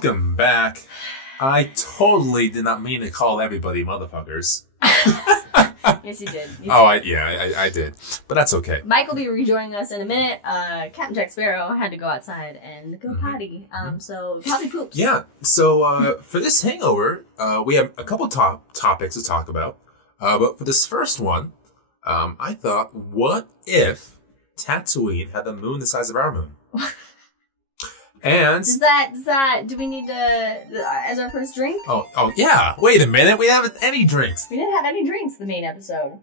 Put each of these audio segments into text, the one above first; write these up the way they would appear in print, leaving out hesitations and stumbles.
Welcome back. I totally did not mean to call everybody motherfuckers. Yes, you did. I did. But that's okay. Mike will be rejoining us in a minute. Captain Jack Sparrow had to go outside and go potty. So potty poops. Yeah. So for this hangover, we have a couple topics to talk about. But for this first one, I thought, what if Tatooine had a moon the size of our moon? And do we need to as our first drink? Oh yeah. Wait a minute, we haven't any drinks. We didn't have any drinks the main episode.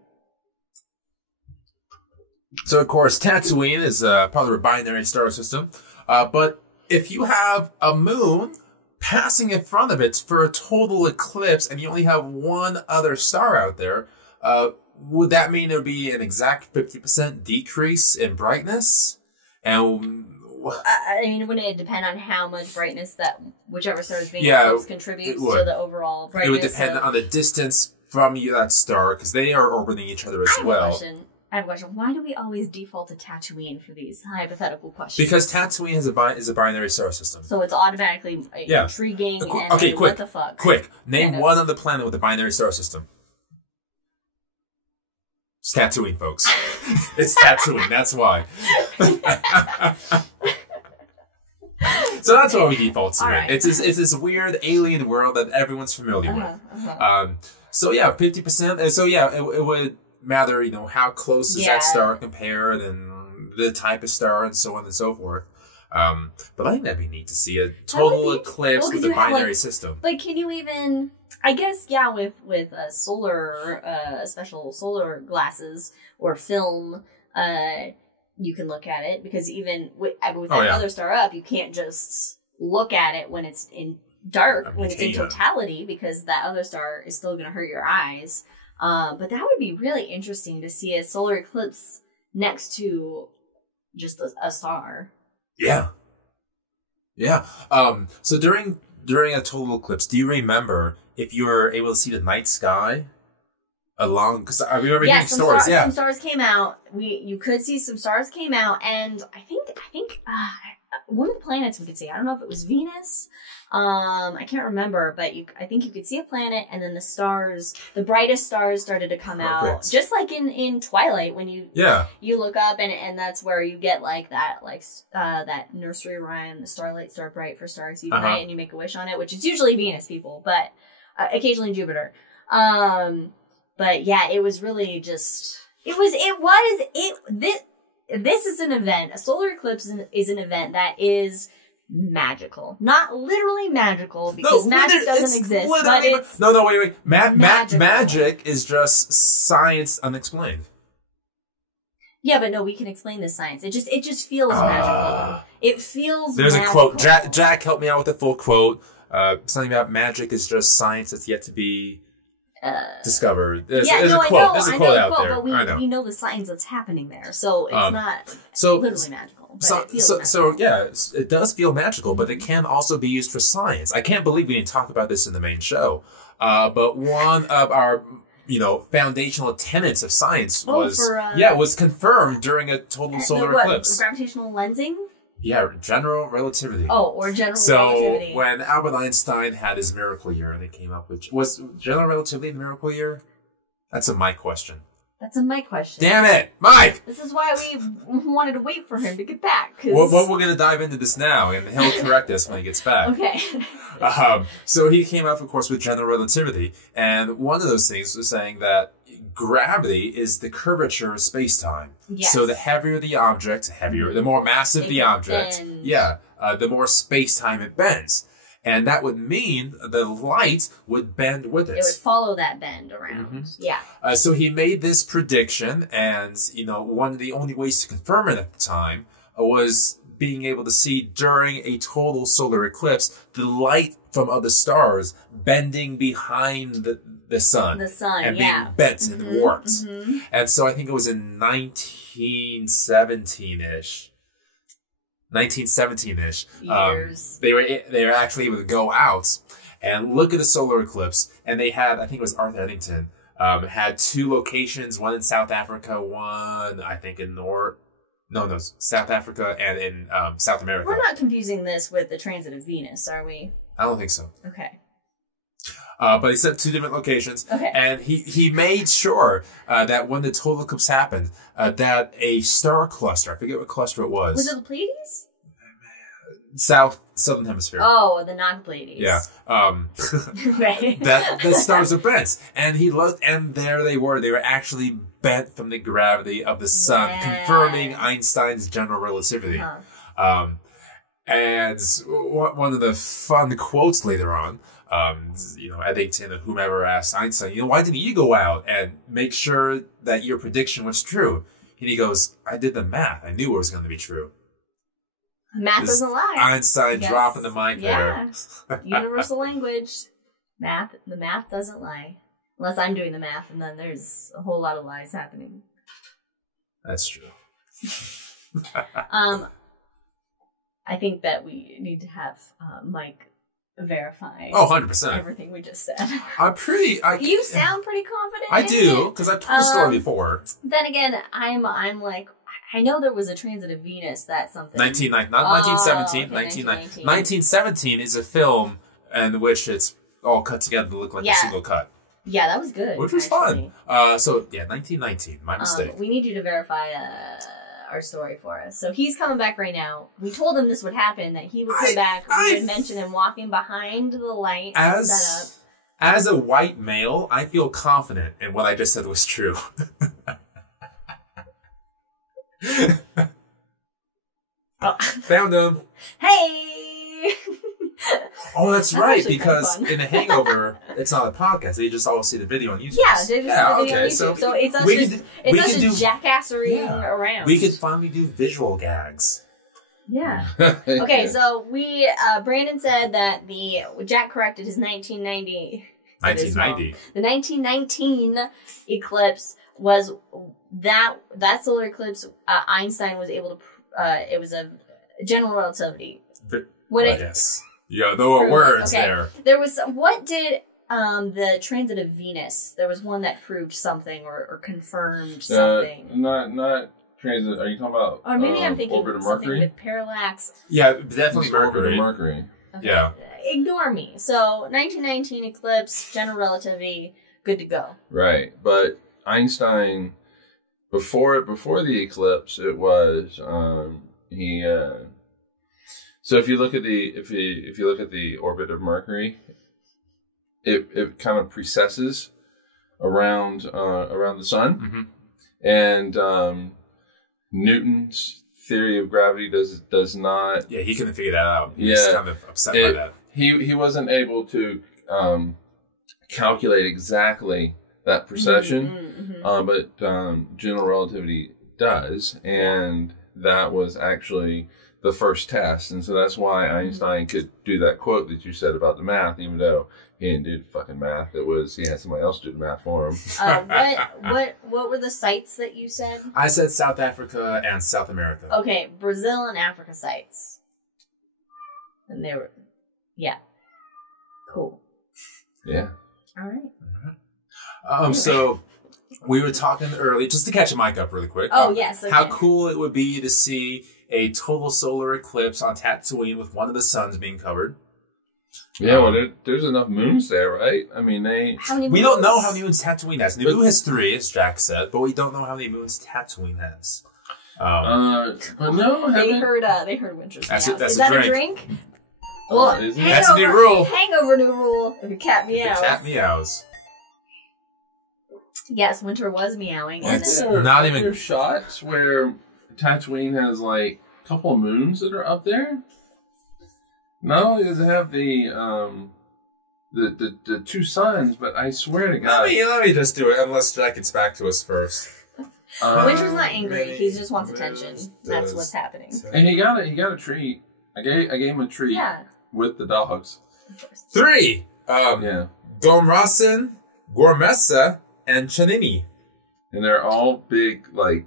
So of course, Tatooine is part of a binary star system. But if you have a moon passing in front of it for a total eclipse, and you only have one other star out there, would that mean there would be an exact 50% decrease in brightness? And I mean, wouldn't it depend on how much brightness that whichever star is being eclipsed contributes to the overall brightness? It would depend on the distance from that star, because they are orbiting each other as well. I have a question. Why do we always default to Tatooine for these hypothetical questions? Because Tatooine is a binary star system. So it's automatically intriguing and okay, what the fuck? Quick. Name one other planet with a binary star system. It's Tatooine, folks. It's Tatooine, that's why. So that's why we default to it. Right. It's this weird alien world that everyone's familiar with. So yeah, 50%. So yeah, it would matter, how close does that star compare, and the type of star, and so on and so forth. But I think that'd be neat to see a total eclipse with a binary system. Like, can you even? I guess with special solar glasses or film, you can look at it, because even with that other star up, you can't just look at it when it's in dark, when it's in totality, because that other star is still going to hurt your eyes. But that would be really interesting to see a solar eclipse next to just a star. Yeah. Yeah. So during a total eclipse, do you remember if you were able to see the night sky along? Because I remember hearing stories. Some stars came out. You could see some stars came out, and I think one of the planets we could see. I don't know if it was Venus. I can't remember, but I think you could see a planet, and then the brightest stars started to come out, just like in Twilight, when you look up, and that's where you get that nursery rhyme, the starlight, star bright, for stars see tonight, and you make a wish on it, which is usually Venus people, but occasionally Jupiter. But yeah, it was really just this is an event. A solar eclipse is an event that is magical. Not literally magical, because magic doesn't exist, but it's... wait. Magic is just science unexplained. Yeah, but no, we can explain this science. It just feels magical. It feels There's magical. a quote. Jack, help me out with the full quote. Something about magic is just science that's yet to be discovered. There's a quote. There's a quote out there. But we know the science that's happening there, so it's not literally magical. But it feels magical. It does feel magical, but it can also be used for science. I can't believe we didn't talk about this in the main show. But one of our foundational tenets of science was confirmed during a total solar eclipse. Gravitational lensing. Yeah, general relativity. Oh, or general relativity. So when Albert Einstein had his miracle year, and they came up with... Was general relativity the miracle year? That's a Mike question. That's a Mike question. Damn it, Mike! This is why we wanted to wait for him to get back. Well, we're going to dive into this now, and he'll correct us when he gets back. Okay. So he came up, of course, with general relativity, and one of those things was saying that gravity is the curvature of space-time. Yes. So the heavier the object, the more massive the object, the more space-time it bends. And that would mean the light would bend with it. It would follow that bend around. Mm-hmm. Yeah. So he made this prediction, and, one of the only ways to confirm it at the time was being able to see during a total solar eclipse the light from other stars bending behind the sun. The sun, and being bent and warped. Mm-hmm. And so I think it was in 1917-ish. Years. They were actually able to go out and look at the solar eclipse, and they had, I think it was Arthur Eddington, had two locations, one in South Africa, one I think in South Africa and in South America. We're not confusing this with the transit of Venus, are we? I don't think so. Okay. But he said 2 different locations. Okay. And he made sure that when the total eclipse happened, that a star cluster, I forget what cluster it was. Was it the Pleiades? Southern hemisphere. Oh, the non-Pleiades. Yeah. Right. that the stars are bent. And he looked, and there they were. They were actually bent from the gravity of the sun, confirming Einstein's general relativity. Uh-huh. And one of the fun quotes later on, Eddington and whomever asked Einstein, why didn't you go out and make sure that your prediction was true? And he goes, I did the math. I knew it was going to be true. Math doesn't lie. Einstein dropping the mic there. Universal language. The math doesn't lie. Unless I'm doing the math, and then there's a whole lot of lies happening. That's true. I think that we need to have Mike verify 100%. everything we just said. You sound pretty confident. I do, because I've told the story before. Then again, I'm like, I know there was a transit of Venus. That's something. 1917. Okay, 1919. 1917 is a film in which it's all cut together to look like a single cut. Yeah, that was good. Which was fun. 1919. My mistake. We need you to verify our story for us. So he's coming back right now. We told him this would happen, that he would come back. We would mention him walking behind the light setup. As a white male, I feel confident in what I just said was true. Found him. Hey! Oh, that's right, because in The Hangover, it's not a podcast. They just all see the video on YouTube. Yeah, they just see the video on YouTube. So it's us just jackassery around. We could finally do visual gags. Yeah. Okay, so Brandon said that Jack corrected his 1990. 1990. The 1919 eclipse was that solar eclipse. Einstein was able to. It was a general relativity. Yes. Yeah, there were words there. There was what did the transit of Venus? There was one that proved something or confirmed something. Not transit. Are you talking about? Or maybe I'm thinking orbit of something Mercury? with parallax. Yeah, definitely Mercury. Orbit of Mercury. Okay. Yeah. Ignore me. So 1919 eclipse, general relativity, good to go. Right, but Einstein before the eclipse, it was So if you look at the orbit of Mercury, it kind of precesses around the sun, and Newton's theory of gravity does not. Yeah, he couldn't figure that out. He was kind of upset by that. He wasn't able to calculate exactly that precession, but general relativity does, and that was actually the first test, and so that's why Einstein could do that quote that you said about the math, even though he didn't do the fucking math. He had somebody else do the math for him. What were the sites that you said? I said South Africa and South America. Okay, Brazil and Africa sites. And they were, cool. Yeah. All right. So we were talking early, just to catch a mic up really quick. Oh, yes. Okay. How cool it would be to see a total solar eclipse on Tatooine with one of the suns being covered. Yeah, well, there's enough moons there, right? I mean, we don't know how many moons Tatooine has. Naboo has 3, as Jack said, but we don't know how many moons Tatooine has. But no, they heard Winter's Meows. Is that a drink? Well, that's a new rule. Hangover new rule. If your cat meows. The cat meows. Yes, Winter was meowing. Not even shots where Tatooine has like a couple of moons that are up there. Not only does it have the 2 suns, but I swear to God. Let me just do it, unless Jack gets back to us first. Winter's not angry. He just wants attention. That's what's happening. And he got a treat. I gave him a treat with the dogs. 3. Gormrasen, Gormessa, and Chanini. And they're all big, like,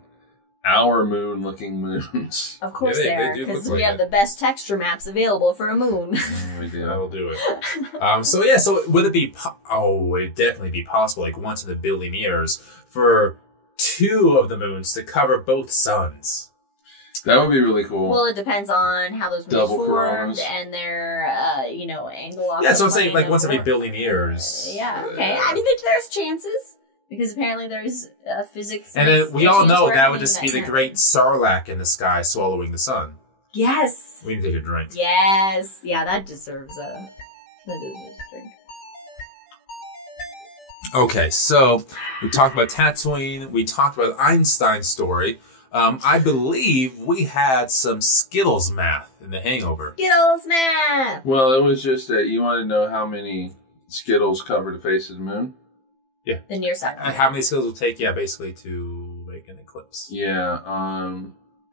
our moon-looking moons. Of course they are, because we have the best texture maps available for a moon. We do. I will do it. So would it be... it'd definitely be possible, like once in a billion years, for 2 of the moons to cover both suns. That would be really cool. Well, it depends on how those moons Double formed coronas. and their, angle off Yeah, the so I'm saying, plane like, once and every what- billion years. Yeah, okay. I mean, there's chances. Because apparently there's physics. And then we all know that would everything just be the can great Sarlacc in the sky swallowing the sun. Yes. We need to take a drink. Yes. Yeah, that deserves a drink. Okay, so we talked about Tatooine. We talked about Einstein's story. I believe we had some Skittles math in the Hangover. Skittles math! Well, it was just that you want to know how many Skittles cover the face of the moon. The near side. And how many Skittles will take, basically to make an eclipse? Yeah,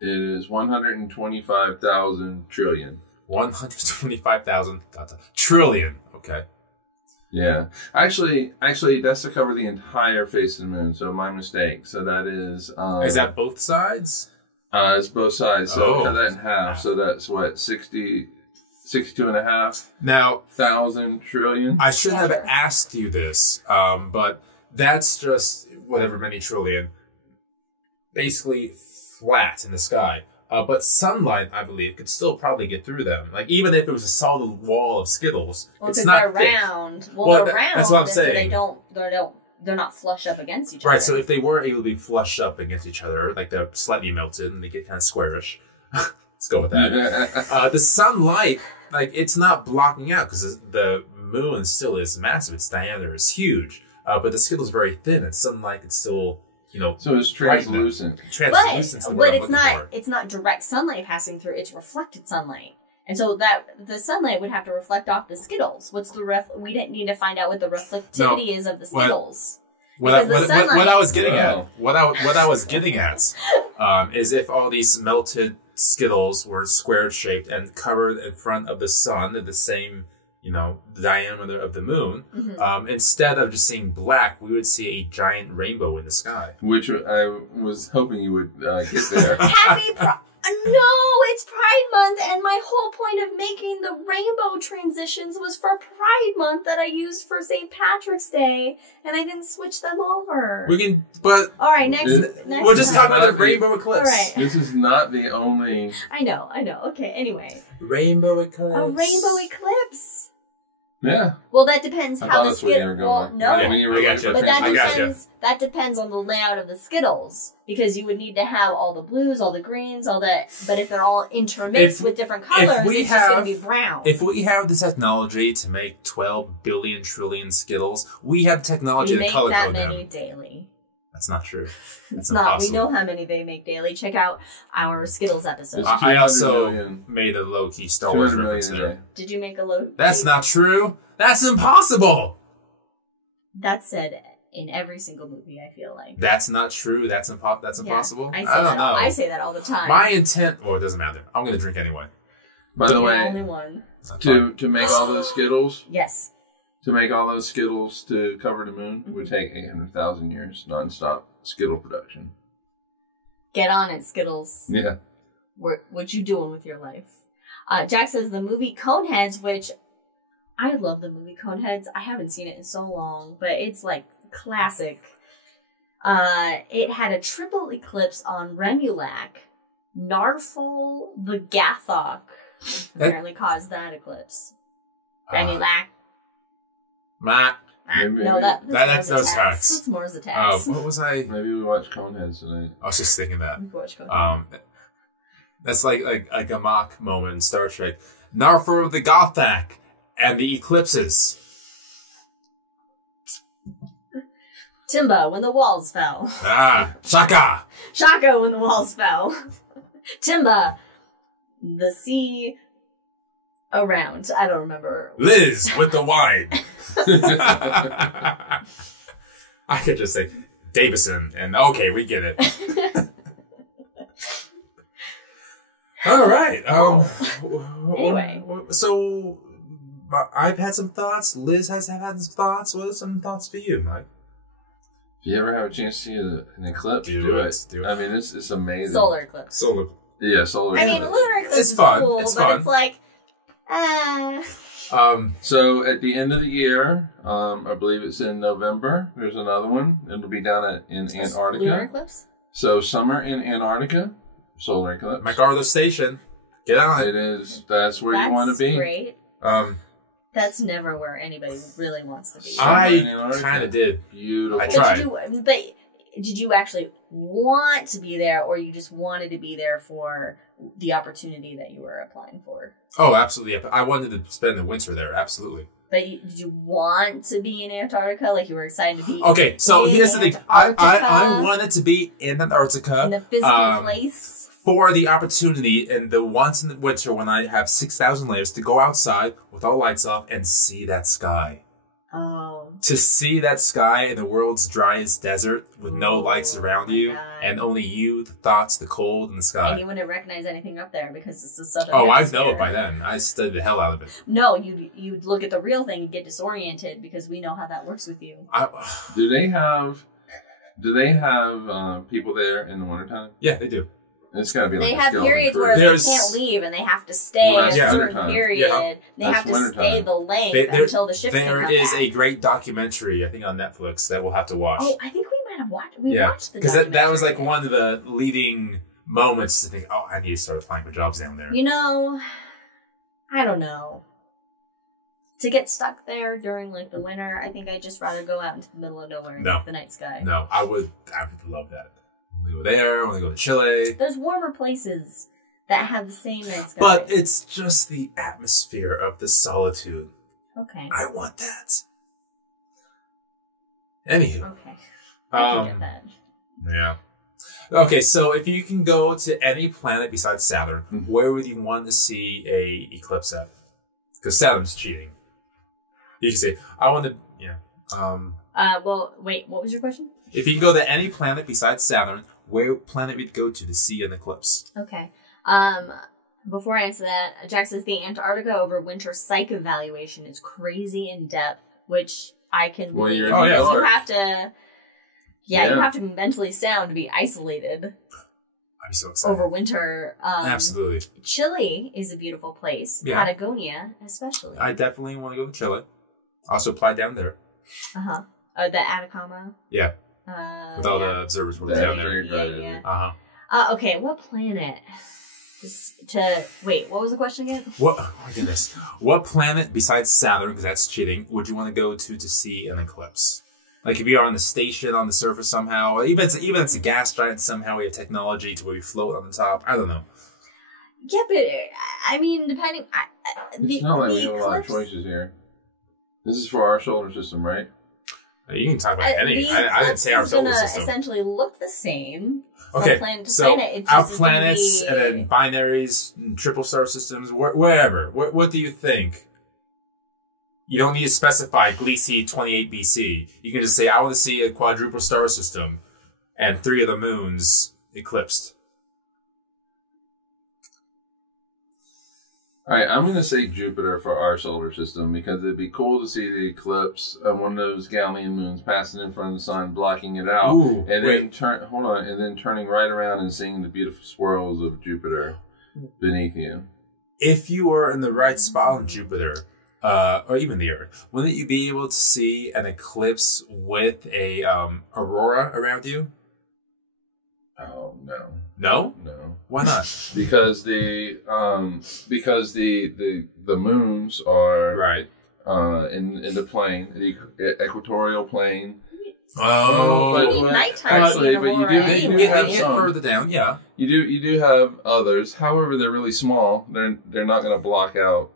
it is 125,000 trillion. 125,000 trillion. Okay. Yeah. Actually, that's to cover the entire face of the moon, so my mistake. So that is... Is that both sides? It's both sides, so cut that in half. Oh. So that's, what, 62.5 Now, thousand trillion? I should have asked you this, but that's just whatever many trillion, basically flat in the sky. But sunlight, I believe, could still probably get through them. Like, even if it was a solid wall of Skittles, Well, it's because not they're thick. round. Well, Well, they're round. that's what I'm and so saying. they're not flush up against each other. Right, so if they were able to be flushed up against each other, like they're slightly melted and they get kind of squarish. Let's go with that. The sunlight, like, it's not blocking out because the moon still is massive. Its diameter is huge. But the Skittles very thin, and sunlight can still, So it's translucent. translucent's the word But I'm it's looking not for. it's not direct sunlight passing through, it's reflected sunlight. And so that the sunlight would have to reflect off the Skittles. We didn't need to find out what the reflectivity is of the Skittles. What I was getting Wow. at, what I was getting at, is if all these melted Skittles were square shaped and covered in front of the sun at the same, diameter of the moon, instead of just seeing black, we would see a giant rainbow in the sky. Which I was hoping you would get there. No, it's Pride Month, and my whole point of making the rainbow transitions was for Pride Month that I used for St. Patrick's Day, and I didn't switch them over. But All right, next we're just time. talking about the rainbow eclipse. All right. This is not the only... I know. Okay, anyway. Rainbow eclipse. A rainbow eclipse. Yeah. Well, that depends I how thought the that's where you were Skittles... Well, going. no. Yeah, when you were I gotcha. But that I gotcha. depends on the layout of the Skittles, because you would need to have all the blues, all the greens, all that. But if they're all intermixed with different colors, it's just going to be brown. If we have the technology to make 12 billion trillion Skittles, we have technology we to make color that code many them. daily. That's not true. It's That's not. impossible. We know how many they make daily. Check out our Skittles episode. It's I also 200 million. made a low-key Star Wars 200 reference million a there. day. Did you make a load? That's not true. That's impossible. That's said in every single movie, I feel like. That's not true. That's impossible. I don't know. I say that all the time. My intent. Well, it doesn't matter. I'm going to drink anyway. By the You're the only way, one. That's fine. to make all those Skittles, Yes. to cover the moon would take 800,000 years nonstop Skittle production. Get on it, Skittles. Yeah. What you doing with your life? Jack says the movie Coneheads, which I love the movie Coneheads. I haven't seen it in so long, but it's like classic. It had a triple eclipse on Remulac. Narfol the Gathok apparently caused that eclipse. Remulac. Maybe, No, that's Mars those Attacks. facts. That's Mars Attacks. What was I? maybe we watch Coneheads tonight. I was just thinking that. We can watch Coneheads. That's like a mock moment in Star Trek. Narfor the Gothak and the Eclipses. Timba when the walls fell. Shaka. Shaka when the walls fell. Timba, the sea around. I don't remember. Liz with the wine. I could just say Davison, and okay, we get it. All right. Anyway. So I've had some thoughts. Liz has had some thoughts. What are some thoughts for you, Mike? If you ever have a chance to see an eclipse, Do do it. it. Do it. I mean, it's amazing. Solar eclipse. Yeah, solar I mean, eclipse. lunar eclipse It's is fun. cool, It's but fun. it's like, So at the end of the year, I believe it's in November, there's another one. It'll be down in lunar Antarctica. eclipse? So summer in Antarctica, solar eclipse. MacArthur Station. Get on it. It is. That's where you want to be. Great. Um, That's never where anybody really wants to be. I kind of did. Beautiful. I tried. But did you actually want to be there, or you just wanted to be there for the opportunity that you were applying for? Oh, absolutely. I wanted to spend the winter there. Absolutely. But did you want to be in Antarctica? Like you were excited to be? Okay, so here's the thing. I wanted to be in Antarctica. In a physical place. For the opportunity and the once in the winter when I have 6,000 layers to go outside with all lights off and see that sky. Oh. To see that sky in the world's driest desert with no lights around you and only you, the thoughts, the cold, and the sky. And you wouldn't recognize anything up there because it's the southern hemisphere. I know it by then. I studied the hell out of it. No, you'd look at the real thing and get disoriented because we know how that works with you. Do they have people there in the wintertime? Yeah, they do. It's got to be like they have periods where they can't leave and they have to stay a certain period. Yeah. They have to stay the length until the ship's There is a great documentary, I think, on Netflix that we'll have to watch. Oh, I think we might have watched. We watched the documentary. Because that was like one of the leading moments to think, oh, I need to start applying for jobs down there. You know, I don't know. To get stuck there during like the winter, I think I'd just rather go out into the middle of nowhere and get the night sky. No, I would love that. I want to go there. I want to go to Chile. There's warmer places that have the same night sky. But it's just the atmosphere of the solitude. Okay. I want that. Anywho. Okay. I can get that. Yeah. Okay, so if you can go to any planet besides Saturn, where would you want to see a eclipse at? Because Saturn's cheating. You can say, I want to, well, wait, what was your question? If you can go to any planet besides Saturn, where planet would you go to see an eclipse? Okay. Before I answer that, Jack says the Antarctica over winter psych evaluation is crazy in depth, which I can believe. You have to, you have to be mentally sound to be isolated. I'm so excited. Over winter. Absolutely. Chile is a beautiful place. Yeah. Patagonia, especially. I definitely want to go to Chile. Also apply down there. Uh-huh. The Atacama. Yeah. With all the observers down there. Yeah. Uh-huh. Okay, what planet? Wait, what was the question again? Oh my goodness. What planet besides Saturn, because that's cheating, would you want to go to see an eclipse? Like if you're on the station on the surface somehow, or even if it's a gas giant somehow, we have technology to where we float on the top. I don't know. Yeah, but I mean, depending. It's not like we have a lot of choices here. This is for our solar system, right? You can talk about any. I didn't say our solar system. Essentially look the same. Okay, planet to so planet. our planets and then binaries, and triple star systems, wherever. What do you think? You don't need to specify Gliese 28 BC. You can just say, I want to see a quadruple star system and 3 of the moons eclipsed. All right, I'm going to say Jupiter for our solar system because it'd be cool to see the eclipse of one of those Galilean moons passing in front of the sun, blocking it out, then turning right around and seeing the beautiful swirls of Jupiter beneath you. If you were in the right spot on Jupiter, or even the Earth, wouldn't you be able to see an eclipse with a aurora around you? Oh no. No? No. Why not? Because the moons are in the plane, the equatorial plane. Oh, actually, but you do have some further down. Yeah, you do have others. However, they're really small. They're not going to block out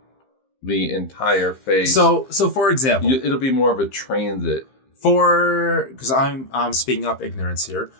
the entire face. So for example, it'll be more of a transit. Because I'm speaking up ignorance here.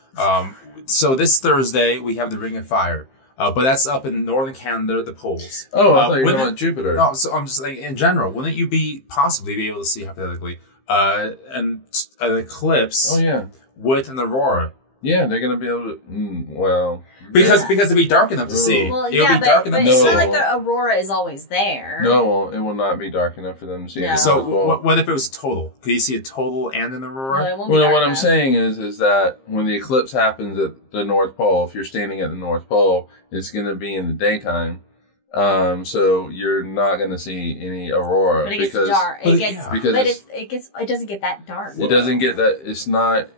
So this Thursday we have the Ring of Fire, but that's up in northern Canada, the poles. Oh, I thought you were talking about Jupiter. No, so I'm just saying in general, wouldn't you possibly be able to see hypothetically an eclipse? Oh yeah, with an aurora. Yeah, they're going to be able to. Because it'd be dark enough to see. Well, it'll be dark enough to see. It's not like the aurora is always there. No, it will not be dark enough for them to see. No. So what if it was total? Could you see a total and an aurora? Well, what I'm saying is that when the eclipse happens at the North Pole, if you're standing at the North Pole, it's going to be in the daytime. So you're not going to see any aurora. But it gets dark. It doesn't get that dark. It doesn't get that. It's not.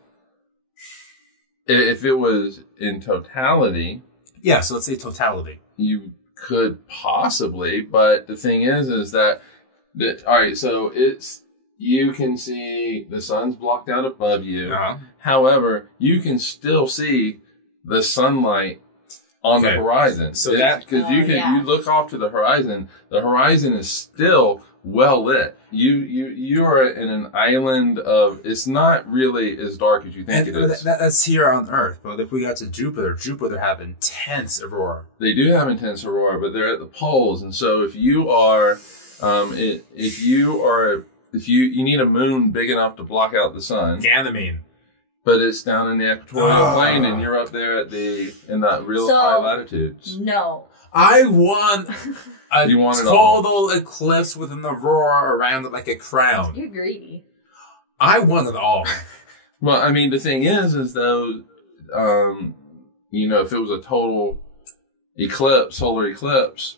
If it was in totality, Yeah, so let's say totality. You could possibly, but the thing is that all right, so you can see the sun's blocked out above you. However, you can still see the sunlight on the horizon. So because you look off to the horizon is still well lit. You are in an island of, it's not really as dark as you think it is. That's here on Earth, but if we got to Jupiter have intense aurora. They do have intense aurora, but they're at the poles, and so if you are, if you need a moon big enough to block out the sun. Ganymede. But it's down in the equatorial plane, and you're up there in that real high latitudes. No. I want a total eclipse with an aurora around it like a crown. You're greedy. I want it all. Well, I mean, the thing is though, if it was a total eclipse, solar eclipse,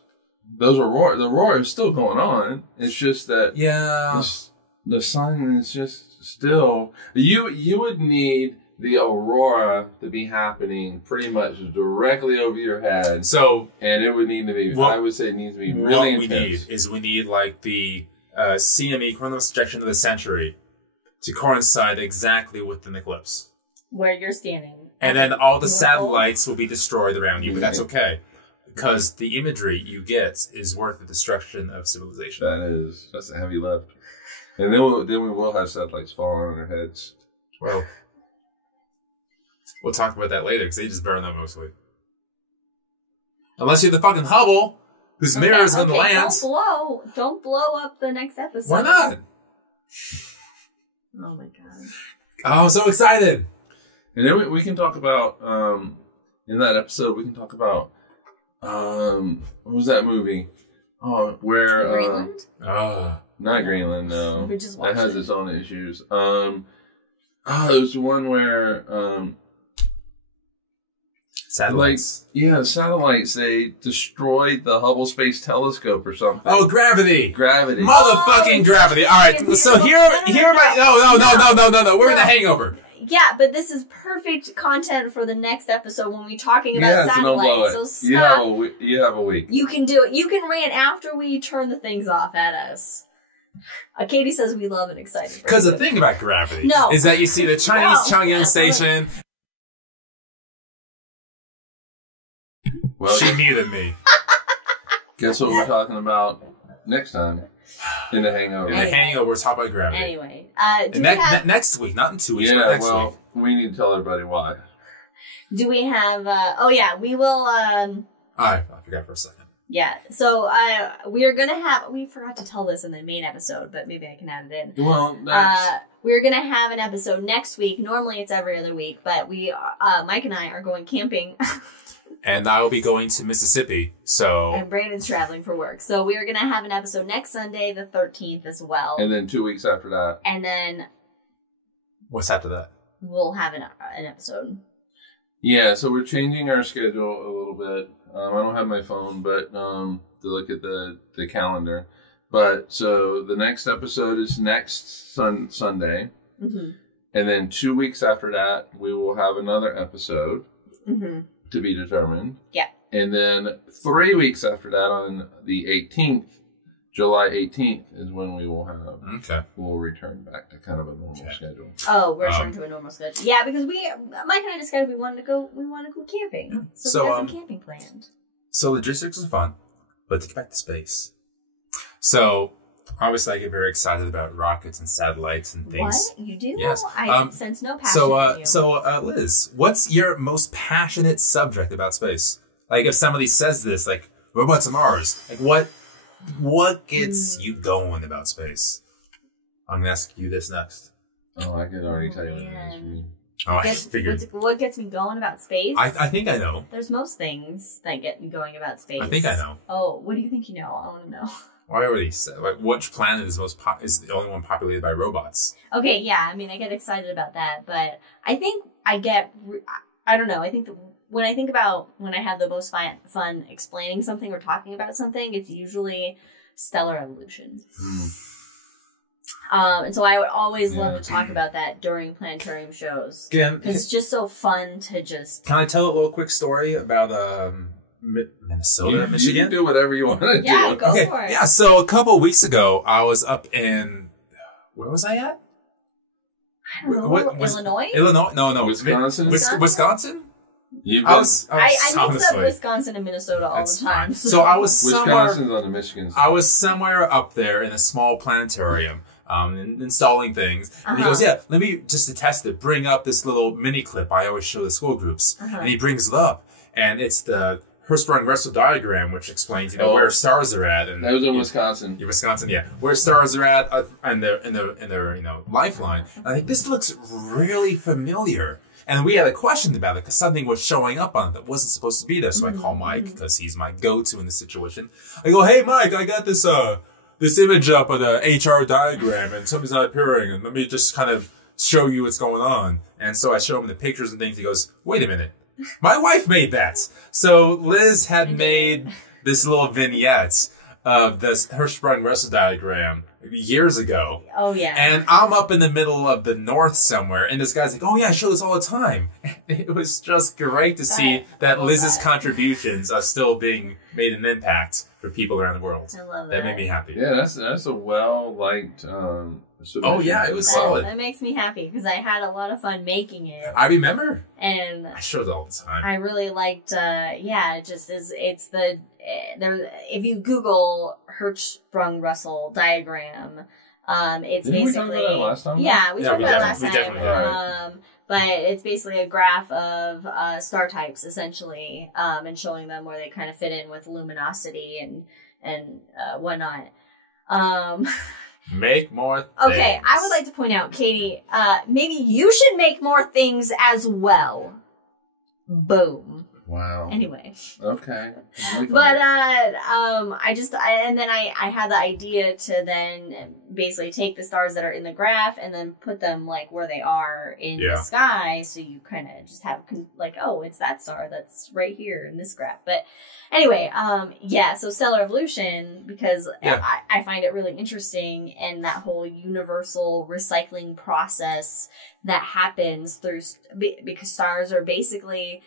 the aurora is still going on. It's just that the sun is just still. You would need the aurora to be happening pretty much directly over your head. And it would need to be. I would say it needs to be really intense. We need like the CME, coronal ejection of the century, to coincide exactly with an eclipse. Where you're standing. And then all the satellites will be destroyed around you, but that's okay. Because the imagery you get is worth the destruction of civilization. That's a heavy lift. And then we will have satellites falling on our heads. Well, we'll talk about that later, because they just burn them mostly. Unless you're the fucking Hubble, whose mirror is on the land. Don't blow up the next episode. Why not? Oh my god. Oh, I'm so excited. And then we can talk about, in that episode, we can talk about, what was that movie? Oh, where... Greenland? Not Greenland, no. We just that has its own issues. It was one where... satellites. Satellites. They destroyed the Hubble Space Telescope or something. Oh, gravity. Motherfucking gravity. All right, so here no. We're in the Hangover. Yeah, but this is perfect content for the next episode when we're talking about satellites. So stop. You have a week. You can do it. You can rant after we turn the things off at us. Katie says we love and excited. Because the thing about gravity is that you see the Chinese Chang'an station. Well, she muted me. Guess what we're talking about next time in the Hangover. In the Hangover, we're talking about gravity. Anyway, next week, not in 2 weeks, but next week. We need to tell everybody why. Do we have? We will. I forgot for a second. Yeah, so we are gonna have. We forgot to tell this in the main episode, but maybe I can add it in. Well, we're gonna have an episode next week. Normally it's every other week, but Mike and I are going camping. And I will be going to Mississippi, And Brandon's traveling for work. So we are going to have an episode next Sunday, the 13th, as well. And then 2 weeks after that. And then... What's after that? We'll have an episode. Yeah, so we're changing our schedule a little bit. I don't have my phone, but to look at the calendar. But, so the next episode is next Sunday. Mm-hmm. And then 2 weeks after that, we will have another episode. Mm-hmm. To be determined. Yeah. And then 3 weeks after that, on the 18th, July 18th, is when we will have. Okay. We'll return back to kind of a normal schedule. Oh, we're returning to a normal schedule. Yeah, because Mike and I decided we want to go camping. So we got some camping planned. So logistics is fun, but to get back to space. So obviously, I get very excited about rockets and satellites and things. What? You do? Yes. I sense no passion in you. So, Liz, what's your most passionate subject about space? Like, if somebody says this, like, robots on Mars, like, what gets you going about space? I'm going to ask you this next. Oh, I can already tell you what it is for me. Oh, I figured. What gets me going about space? I think I know. There's most things that get me going about space. I think I know. Oh, what do you think you know? I want to know. Well, I already said, like, which planet is is the only one populated by robots? Okay, yeah, I mean, I get excited about that, but I think I don't know, I think when I have the most fun explaining something or talking about something, it's usually stellar evolution. And so I would always love to talk about that during planetarium shows. Because it's just so fun to just... Can I tell a little quick story about Minnesota, Michigan? You can do whatever you want to do. Yeah, go for it. Yeah, so a couple of weeks ago, I was up in... Where was I at? I don't know. Illinois? Illinois? No. Wisconsin? Wisconsin? I mix up Wisconsin and Minnesota all the time. So I was somewhere... Wisconsin's on the Michigan side. I was somewhere up there in a small planetarium, installing things. And he goes, yeah, let me, just to test it, bring up this little mini clip I always show the school groups. And he brings it up. And it's the Hertzsprung-Russell diagram, which explains, where stars are at. And that was in Wisconsin. Wisconsin, yeah. Where stars are at in their lifeline. And I think this looks really familiar. And we had a question about it because something was showing up on it that wasn't supposed to be there. So I call Mike because he's my go-to in this situation. I go, hey, Mike, I got this image up of the HR diagram and something's not appearing. And let me just kind of show you what's going on. And so I show him the pictures and things. He goes, wait a minute. My wife made that. So Liz had made this little vignette of this Hertzsprung-Russell diagram years ago. Oh, yeah. And I'm up in the middle of the north somewhere, and this guy's like, oh, yeah, I show this all the time. And it was just great to see that Liz's contributions are still being made an impact for people around the world. I love that. That made me happy. Yeah, that's a well-liked submission. Oh, yeah, it was solid. That makes me happy, because I had a lot of fun making it. I remember. And I showed it all the time. I really liked, if you Google Hertzsprung-Russell diagram, it's Didn't basically... we talk about that last time? Yeah, we talked about it last time. Definitely. But it's basically a graph of star types, essentially, and showing them where they kind of fit in with luminosity and whatnot. Make more things. Okay, I would like to point out, Katie, maybe you should make more things as well. Boom. Wow. Anyway. Okay. But I had the idea to then basically take the stars that are in the graph and then put them like where they are in the sky, so you kind of just have like, oh, it's that star that's right here in this graph. But anyway, so stellar evolution, because I find it really interesting, and that whole universal recycling process that happens through, because stars are basically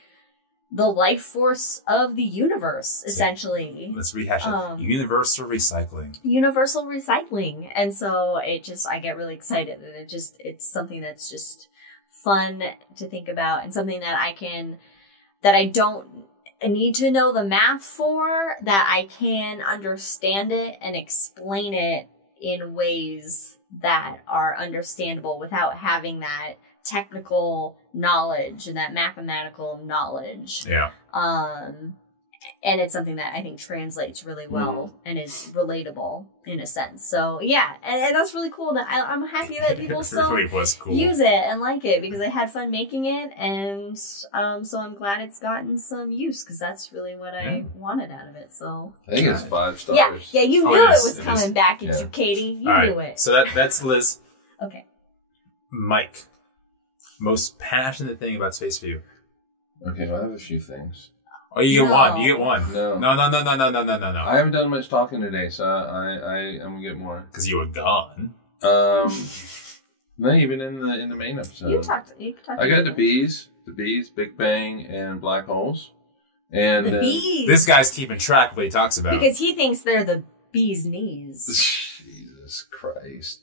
the life force of the universe, essentially. Let's rehash it. Universal recycling. Universal recycling. And so I get really excited, and it's something that's just fun to think about, and something that I don't need to know the math for, that I can understand it and explain it in ways that are understandable without having that technical knowledge and that mathematical knowledge. Yeah. And it's something that I think translates really well and is relatable in a sense. So yeah, and that's really cool. That I'm happy that people still really cool. use it and like it, because I had fun making it, and so I'm glad it's gotten some use, because that's really what I wanted out of it. So I think it's 5 stars. Yeah, you knew it was coming back at you, Katie. You knew it. So that's Liz. Okay. Mike. Most passionate thing about Space View. Okay, well, I have a few things. Oh, you get one. You get one. No. No. I haven't done much talking today, so I'm gonna get more. Because you were gone. No, even in the main episode. You talked. I got the bees, Big Bang, and black holes. And the bees. This guy's keeping track of what he talks about. Because he thinks they're the bee's knees. Jesus Christ.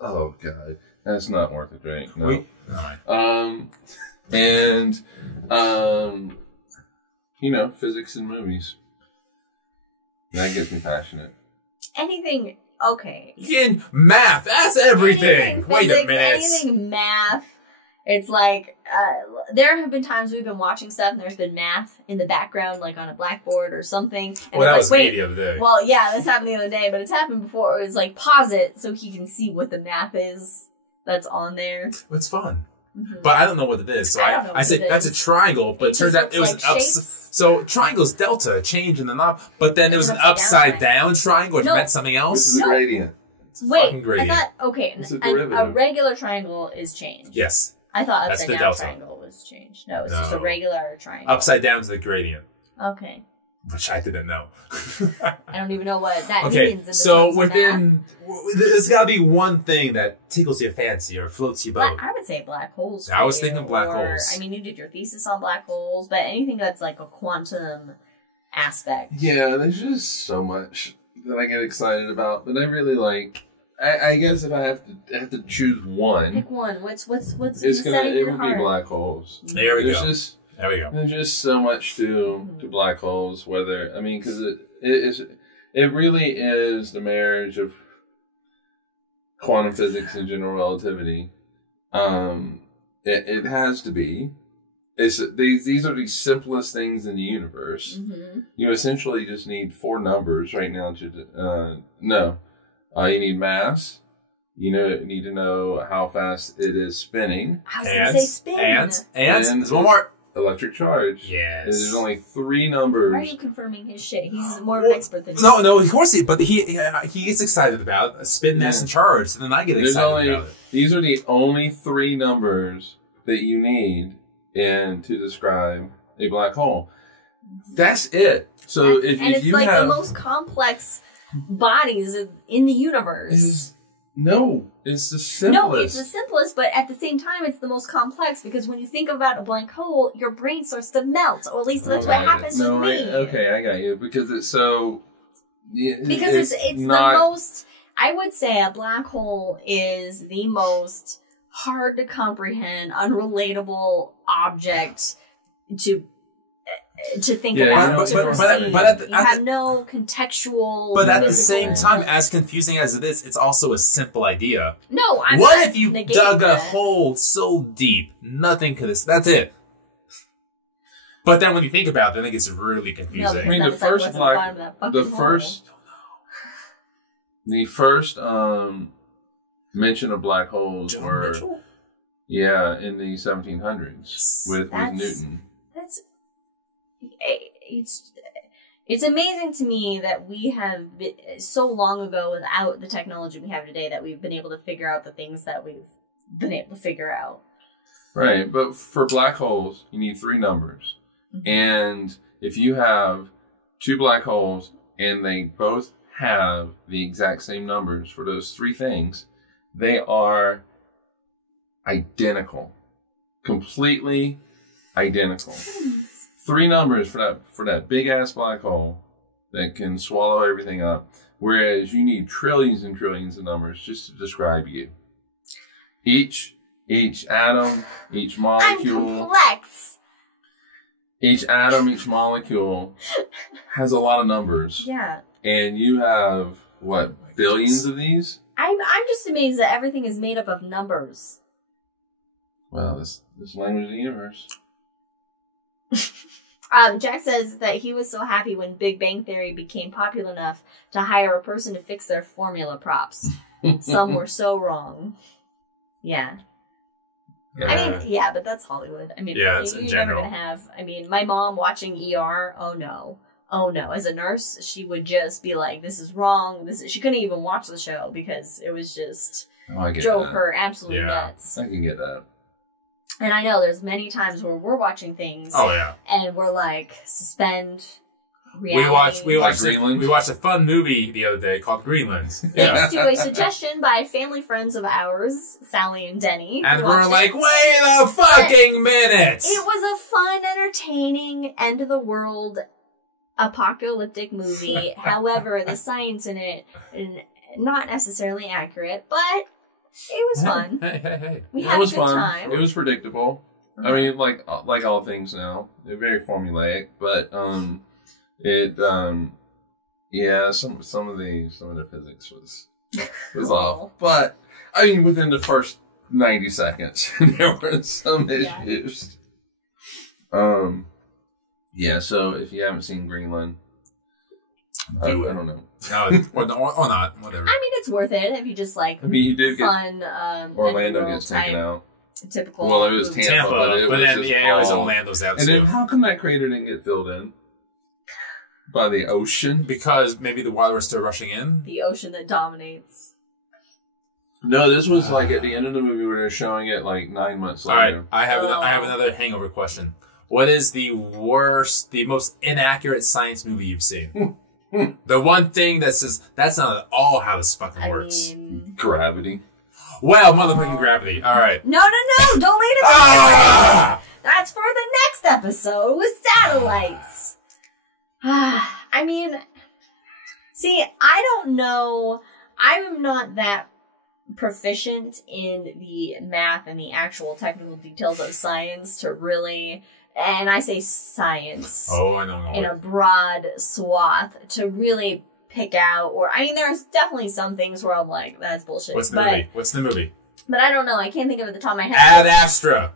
Oh, God. That's not worth a drink. No. Alright. Physics in movies. That gets me passionate. Anything, okay. Again, math, that's everything. Wait a minute. Anything math. It's like, there have been times we've been watching stuff and there's been math in the background, like on a blackboard or something. And well, that was me the other day. Well, yeah, this happened the other day, but it's happened before. It was like, pause it so he can see what the math is that's on there. It's fun. Mm-hmm. But I don't know what it is. So I said, that's a triangle, but it turns out it was like an so triangle's delta, a change in the knob, but then it was an upside down triangle, which meant something else. This is a gradient. Wait, gradient. I thought, okay, a regular triangle is changed. Yes. I thought upside down triangle was changed. No, it's just a regular triangle. Upside down is the gradient. Okay. which I didn't know. I don't even know what that Okay, means. so there's got to be one thing that tickles your fancy or floats your boat. I would say black holes. I was thinking black holes. I mean, you did your thesis on black holes, but anything that's like a quantum aspect. Yeah, there's just so much that I get excited about, but I really like. I guess if I have to choose one, pick one. What's it would be black holes. There we go. There we go. There's just so much to black holes. Whether because it really is the marriage of quantum physics and general relativity. It has to be. These are the simplest things in the universe. Mm-hmm. You essentially just need 4 numbers right now to you need mass. You need to know how fast it is spinning. I was going to say spin. And there's one more. Electric charge. Yes. And there's only 3 numbers. Why are you confirming his shit? He's more of an expert than you. No, of course he gets excited about spin, mass, and charge, and then I get excited about it. These are the only 3 numbers that you need to describe a black hole. That's it. So if you have the most complex bodies in the universe. It's the simplest. No, it's the simplest, but at the same time, it's the most complex because when you think about a blank hole, your brain starts to melt, or at least that's what happens with me. I got you because it's so. Because it's not, the most. I would say a black hole is the most hard to comprehend, unrelatable object to think about. But you have no contextual. But at the same time, as confusing as it is, it's also a simple idea. No, I'm what not if you dug a hole so deep, nothing could have... That's it. But then when you think about it, I think it's really confusing. I mean, the first mention of black holes were... Yeah, in the 1700s with Newton. It's amazing to me that we have so long ago, without the technology we have today, that we've been able to figure out the things that we've been able to figure out. Right, but for black holes, you need 3 numbers. Mm-hmm. And if you have 2 black holes and they both have the exact same numbers for those 3 things, they are identical. Completely identical. 3 numbers for that big ass black hole that can swallow everything up, whereas you need trillions and trillions of numbers just to describe you. Each atom, each molecule. I'm complex. Each atom, each molecule has a lot of numbers. Yeah. And you have what, billions of these? I'm just amazed that everything is made up of numbers. Well, this language of the universe. Jack says that he was so happy when Big Bang Theory became popular enough to hire a person to fix their formula props. Some were so wrong. Yeah. I mean, yeah, but that's Hollywood. I mean, you're never going to have... I mean, my mom watching ER, oh no. As a nurse, she would just be like, this is wrong. She couldn't even watch the show because it was just... drove her absolutely nuts. I can get that. And I know there's many times where we're watching things. Oh yeah. And we're like, suspend reality. We watched a fun movie the other day called Greenland. Thanks to a suggestion by family friends of ours, Sally and Denny. And we're like, wait a fucking minute! It was a fun, entertaining, end of the world apocalyptic movie. However, the science in it not necessarily accurate, but it was fun. Hey. We had a good time. It was predictable. Mm-hmm. I mean, like all things now, they're very formulaic, but some of the physics was off. But I mean, within the first 90 seconds, there were some issues. So if you haven't seen Greenland, I don't know. Or not, whatever. I mean, it's worth it if you just like. I mean, you did fun. Orlando gets taken out. Typical. Well, it was Tampa, but it was Orlando's out and too. then how come that crater didn't get filled in by the ocean? Because maybe the water was still rushing in. The ocean that dominates. No, this was like at the end of the movie where they're showing it like 9 months later. All right, I have another Hangover question. What is the most inaccurate science movie you've seen? The one thing that says, that's not at all how this fucking works. Gravity. Well, motherfucking Gravity. All right. No, don't leave it. That's for the next episode with satellites. I mean, see, I don't know. I'm not that proficient in the math and the actual technical details of science to really, and I say science I know. in a broad swath to really pick out, or I mean, there's definitely some things where I'm like, that's bullshit. What's the movie? But I don't know. I can't think of it at the top of my head. Ad Astra.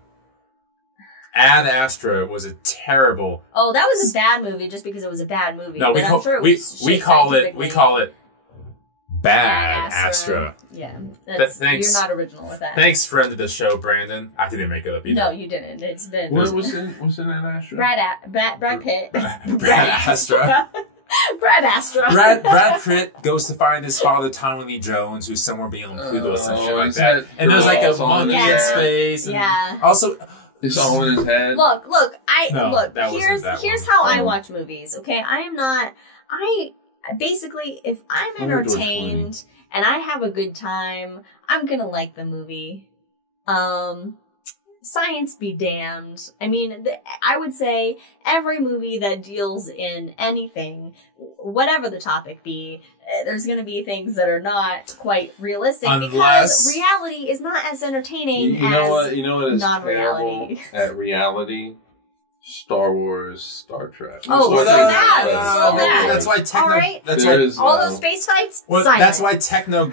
Ad Astra was a terrible. Oh, that was a bad movie just because it was a bad movie. No, we call it Bad Astra. Yeah, thanks. You're not original with that. Thanks, friend of the show, Brandon. I didn't make it up either. No, you didn't. It's been What's in Ad Astra? Brad Pitt. Brad Astra. Brad Astra. Brad Pitt goes to find his father, Tommy Lee Jones, who's somewhere beyond Pluto or some shit like that. And there's like a monkey in space. Yeah. Also, it's all in his head. Look. Here's how I watch movies. Okay, basically, if I'm entertained and I have a good time, I'm gonna like the movie. Science be damned. I mean, I would say every movie that deals in anything, whatever the topic be, there's going to be things that are not quite realistic because reality is not as entertaining you know what is non-reality. Terrible at reality? Star Wars, Star Trek. Oh, so that. That's why techno. All right. That's why all those space fights. Well, that's why techno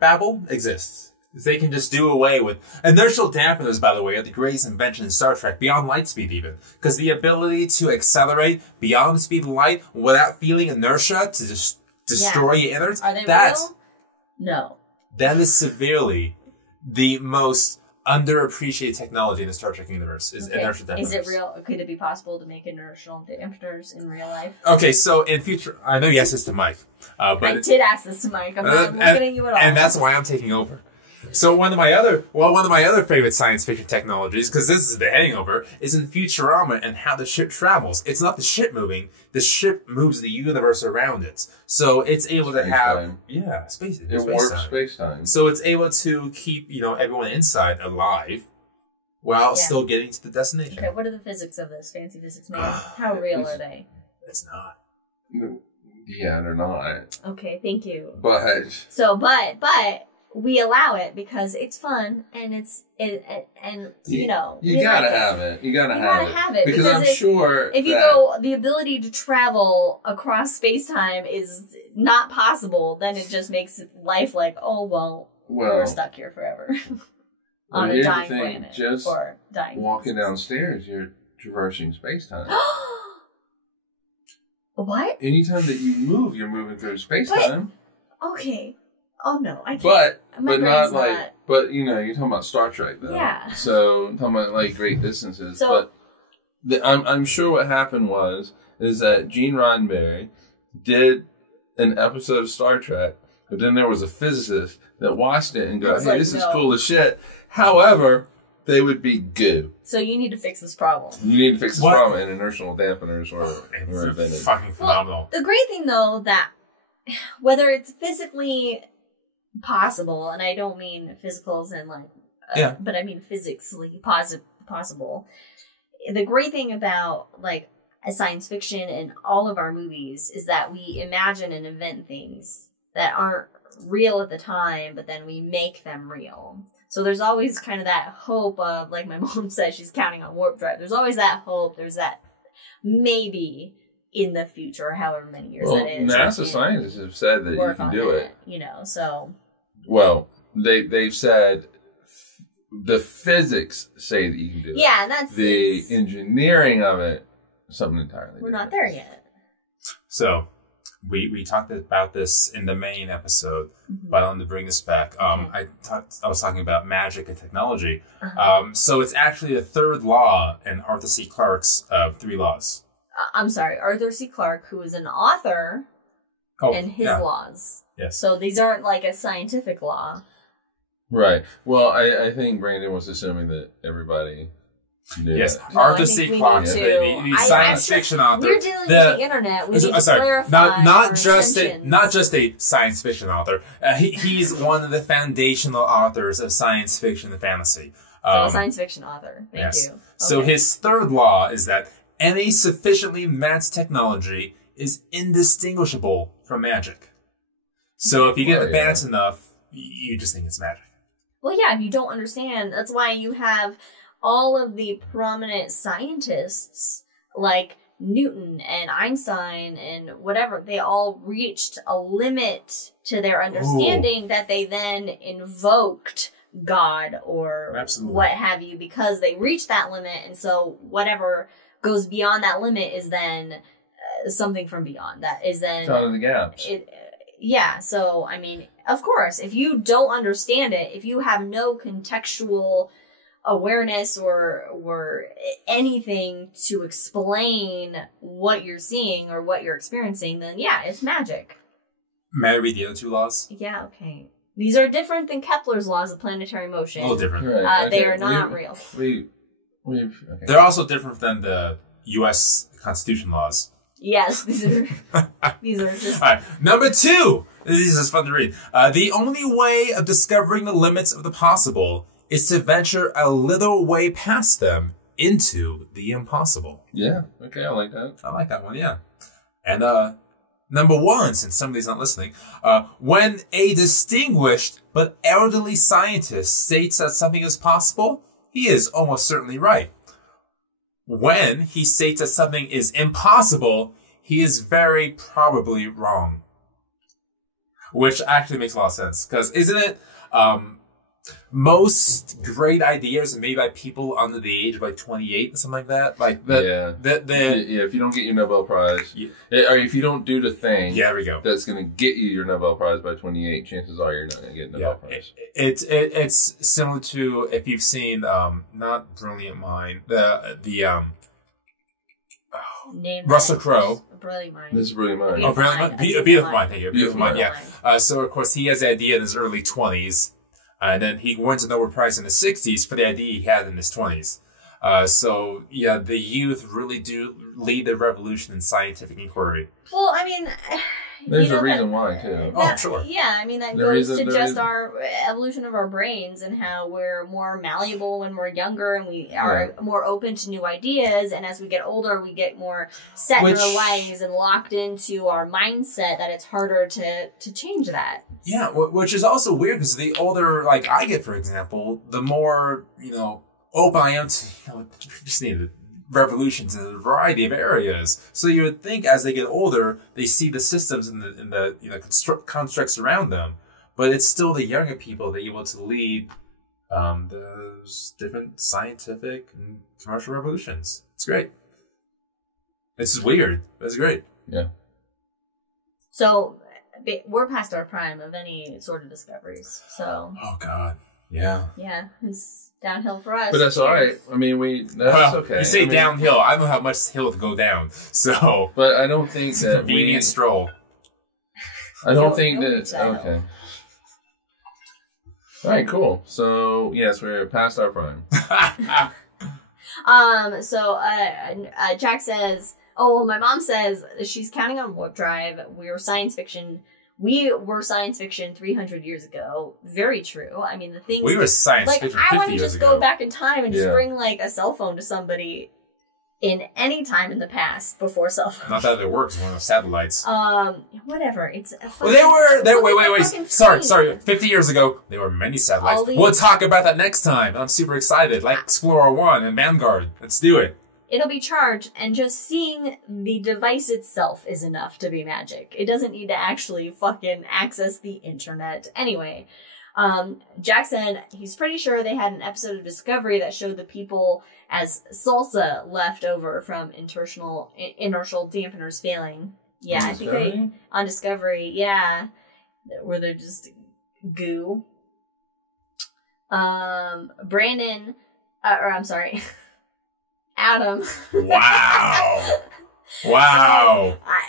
babble exists. They can just do away with inertial dampeners. By the way, are the greatest invention in Star Trek, beyond light speed even, because the ability to accelerate beyond the speed of light without feeling inertia to just destroy your innards. Are they real? No. That is severely the most underappreciated technology in the Star Trek universe is inertial dampeners. Is it real? Could it be possible to make inertial dampeners in real life? Okay, so in future, I know you asked this to Mike, but I did ask this to Mike. I'm not looking at you at all, and that's why I'm taking over. So one of my other favorite science fiction technologies, because this is the Hangover, is in Futurama and how the ship travels. It's not the ship moving; the ship moves the universe around it. So it's able to have space. It warps space-time. So it's able to keep everyone inside alive while still getting to the destination. Okay, what are the physics of this? Fancy physics, man. How real are they? It's not. Yeah, they're not. Okay, thank you. But we allow it because it's fun and you gotta have it. You gotta have it because I'm sure if you go, the ability to travel across space-time is not possible, then it just makes life like, we're stuck here forever on a dying planet. Just or dying walking downstairs, you're traversing space-time. What? Anytime that you move, you're moving through space-time. Okay. Oh no, I can't. But not like. But you're talking about Star Trek though. Yeah. So talking about like great distances. So, but I'm sure what happened is that Gene Roddenberry did an episode of Star Trek, but then there was a physicist that watched it and goes, "Hey, this is cool as shit." However, they would be goo. So you need to fix this problem. You need to fix this problem, and inertial dampeners were invented. Fucking phenomenal. The great thing though that whether it's physically possible, and I don't mean physicals and but I mean physically possible. The great thing about a science fiction and all of our movies is that we imagine and invent things that aren't real at the time, but then we make them real. So there's always kind of that hope of, like my mom says, she's counting on warp drive. There's always that hope. There's that maybe in the future, however many years that is. NASA scientists have said that you can do it. So. Well, they've said the physics say that you can do it. Yeah, that's the engineering of it. Something entirely different. We're not there yet. So, we talked about this in the main episode, but I wanted to bring this back. I was talking about magic and technology. So it's actually the third law in Arthur C. Clarke's 3 laws. I'm sorry, Arthur C. Clarke, who is an author, and his laws. Yes. So these aren't like a scientific law. Right. Well, I think Brandon was assuming that everybody Yeah. Yes, No, Arthur I C. think we Clarke, need to. the science fiction author. We're dealing with the internet. We need to sorry, clarify not our just intentions. a science fiction author. He's one of the foundational authors of science fiction and fantasy. So a science fiction author. Thank you. Okay. So his third law is that any sufficiently advanced technology is indistinguishable from magic. So if you get advanced enough, you just think it's magic. Well, yeah, if you don't understand, that's why you have all of the prominent scientists like Newton and Einstein and whatever, they all reached a limit to their understanding that they then invoked God or what have you because they reached that limit. And so whatever goes beyond that limit is then something from beyond. That is then... Out of the gaps. Yeah, so, I mean, of course, if you don't understand it, if you have no contextual awareness or anything to explain what you're seeing or what you're experiencing, then yeah, it's magic. May I read the other two laws? Yeah, okay. These are different than Kepler's laws of planetary motion. A little different. Right, They are not real. Okay. They're also different than the U.S. Constitution laws. Yes, these are just... All right, number 2. This is fun to read. The only way of discovering the limits of the possible is to venture a little way past them into the impossible. Yeah, okay, I like that. I like that one, yeah. And number 1, since somebody's not listening, when a distinguished but elderly scientist states that something is possible, he is almost certainly right. When he states that something is impossible, he is very probably wrong. Which actually makes a lot of sense. Because isn't it, most great ideas are made by people under the age of like 28 or something like that? Like if you don't get your Nobel Prize, or if you don't do the thing there we go. That's going to get you your Nobel Prize by 28, chances are you're not going to get a Nobel Prize. It's similar to, if you've seen, not Brilliant Mind, Russell Crowe. Brilliant Mind. This is Brilliant Mind. Oh, Brilliant Mind. Beautiful Mind, thank you. Beautiful Mind, yeah. So, of course, he has the idea in his early 20s, and then he wins a Nobel Prize in his 60s for the idea he had in his 20s. So, yeah, the youth really do lead the revolution in scientific inquiry. Well, I mean... There's a reason why, too. Sure. Yeah, I mean, that goes to just our evolution of our brains and how we're more malleable when we're younger and we are more open to new ideas. And as we get older, we get more set in our ways and locked into our mindset that it's harder to change that. Yeah, which is also weird because the older, like, I get, for example, the more, open I am to, just need revolutions in a variety of areas. So you would think as they get older, they see the systems and the constructs around them. But it's still the younger people that are able to lead those different scientific and commercial revolutions. It's great. It's weird, but it's great. Yeah. So we're past our prime of any sort of discoveries. So. Oh God. Yeah. Yeah. It's downhill for us. But that's all right. I mean, that's okay. You say downhill. I don't know how much hill to go down. So. But I don't think that convenient stroll. I don't think that. Okay. All right. Cool. So yes, we're past our prime. So Jack says, "Oh, my mom says she's counting on warp drive. We were science fiction 300 years ago." Very true. I mean, the things... We were science fiction 50 years ago. I want to just go back in time and just bring, like, a cell phone to somebody in any time in the past before cell phones. Not that it works. One of satellites. Whatever. It's a fucking... Well, wait. Sorry. 50 years ago, there were many satellites. We'll talk about that next time. I'm super excited. Like Explorer 1 and Vanguard. Let's do it. It'll be charged, and just seeing the device itself is enough to be magic. It doesn't need to actually fucking access the internet. Anyway, Jack said he's pretty sure they had an episode of Discovery that showed the people as salsa left over from inertial dampeners failing. Yeah, I think on Discovery, yeah, where they're just goo. Brandon, I'm sorry. Adam. Wow.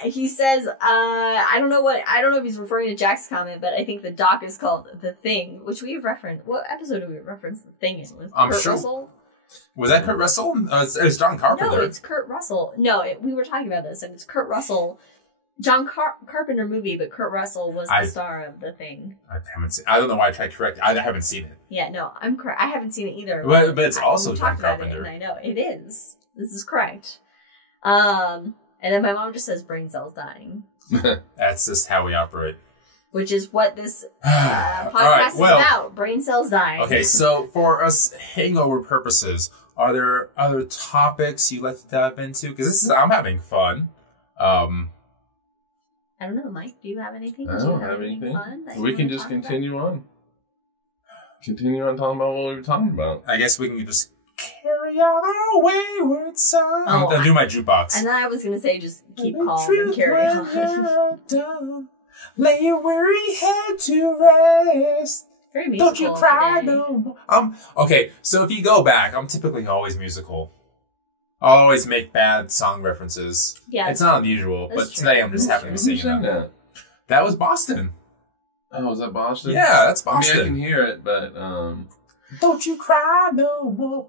He says, I don't know if he's referring to Jack's comment, but I think the doc is called The Thing, which we have referenced. What episode do we reference The Thing in? With Kurt Russell? Was that Kurt Russell? It was John Carpenter. No, it's Kurt Russell. No, we were talking about this, and it's Kurt Russell. John Carpenter movie, but Kurt Russell was the star of The Thing. I haven't seen. I don't know why I tried to correct. I haven't seen it. Yeah, no, I'm correct. I haven't seen it either. But it's also John Carpenter. And I know it is. This is correct. And then my mom just says brain cells dying. That's just how we operate. Which is what this podcast is about. Brain cells dying. Okay, so for us hangover purposes, are there other topics you'd like to dive into? Because I'm having fun. I don't know, Mike. Do you have anything? I don't have anything. We can just continue on. Continue on talking about what we were talking about. I guess we can just carry on our wayward son. I'm going to do my jukebox. And then I was going to say just keep calm and carry on. Done, lay your weary head to rest. Very musical. Don't you cry today. no more. Okay, so if you go back, I'm typically always musical. I'll always make bad song references. Yeah, it's not unusual, but today I'm just happy to be singing that. That was Boston. Oh, was that Boston? Yeah, that's Boston. I mean, I can hear it, but don't you cry no more.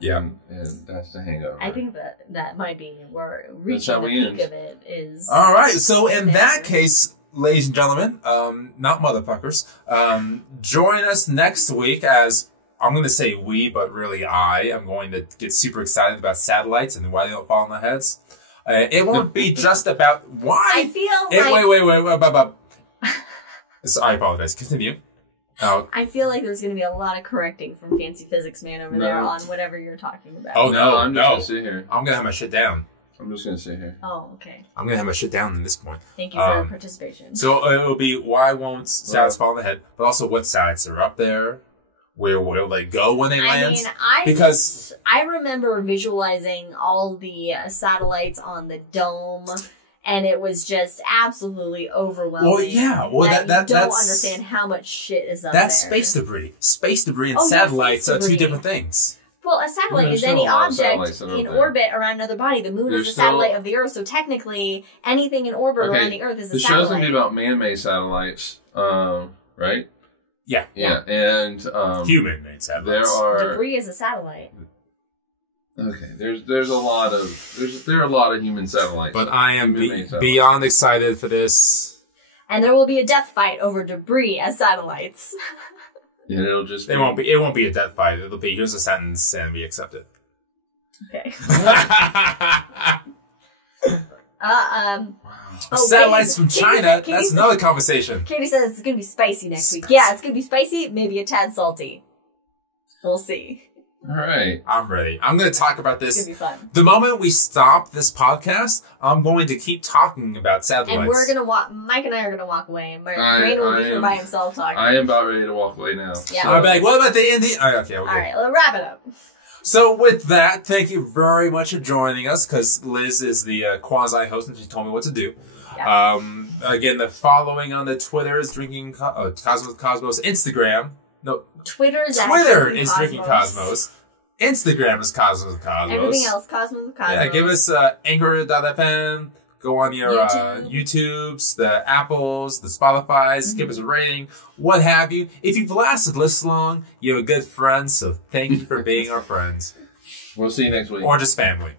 Yeah, and that's the Hangover. I think that might be where reaching the peak of it is. All right, so in that case, ladies and gentlemen, not motherfuckers, join us next week as I'm going to say we, but really I am going to get super excited about satellites and why they don't fall on their heads. It won't be just about why. I feel like... Wait. So I apologize. Continue. I feel like there's going to be a lot of correcting from Fancy Physics Man over there on whatever you're talking about. Oh, no. I'm just going to sit here. I'm going to have my shit down. I'm just going to sit here. Oh, okay. I'm going to have my shit down at this point. Thank you for your participation. So it will be why won't satellites fall on the head, but also what satellites are up there. Where will they go when they land? Because I remember visualizing all the satellites on the dome, and it was just absolutely overwhelming. Well, yeah. Well, that's... understand how much shit is up there. That's space debris. Space debris and satellites are two different things. Well, a satellite is any object in orbit around another body. The moon is a satellite of the Earth, so technically anything in orbit around the Earth is a satellite. The show's going to be about man-made satellites, right? Yeah. And human-made satellites. Debris is a satellite. Okay, there are a lot of human satellites. But I am beyond excited for this. And there will be a death fight over debris as satellites. And it'll just it won't be a death fight. It'll be here's a sentence and we accept it. Okay. Satellites from China. That's another conversation. Katie says it's going to be spicy next week. Yeah, it's going to be spicy, maybe a tad salty. We'll see. All right. I'm ready. I'm going to talk about this. It's going to be fun. The moment we stop this podcast, I'm going to keep talking about satellites. And we're going to walk, Mike and I are going to walk away, and Brandon will be here by himself talking. I am about ready to walk away now. Yeah. So I'm like, what about the indie? Okay, all right, we'll wrap it up. So with that, thank you very much for joining us, because Liz is the quasi-host and she told me what to do. Yeah. Again, the following on the Twitter is Drinking Cosmos. Instagram. No. Twitter is Drinking Cosmos. Instagram is Cosmos. Everything else, Cosmos. Yeah, give us Anchor.fm. Go on your YouTubes, the Apples, the Spotifys. Give us a rating, what have you. If you've lasted this long, you're a good friend, so thank you for being our friends. We'll see you next week. Or just family.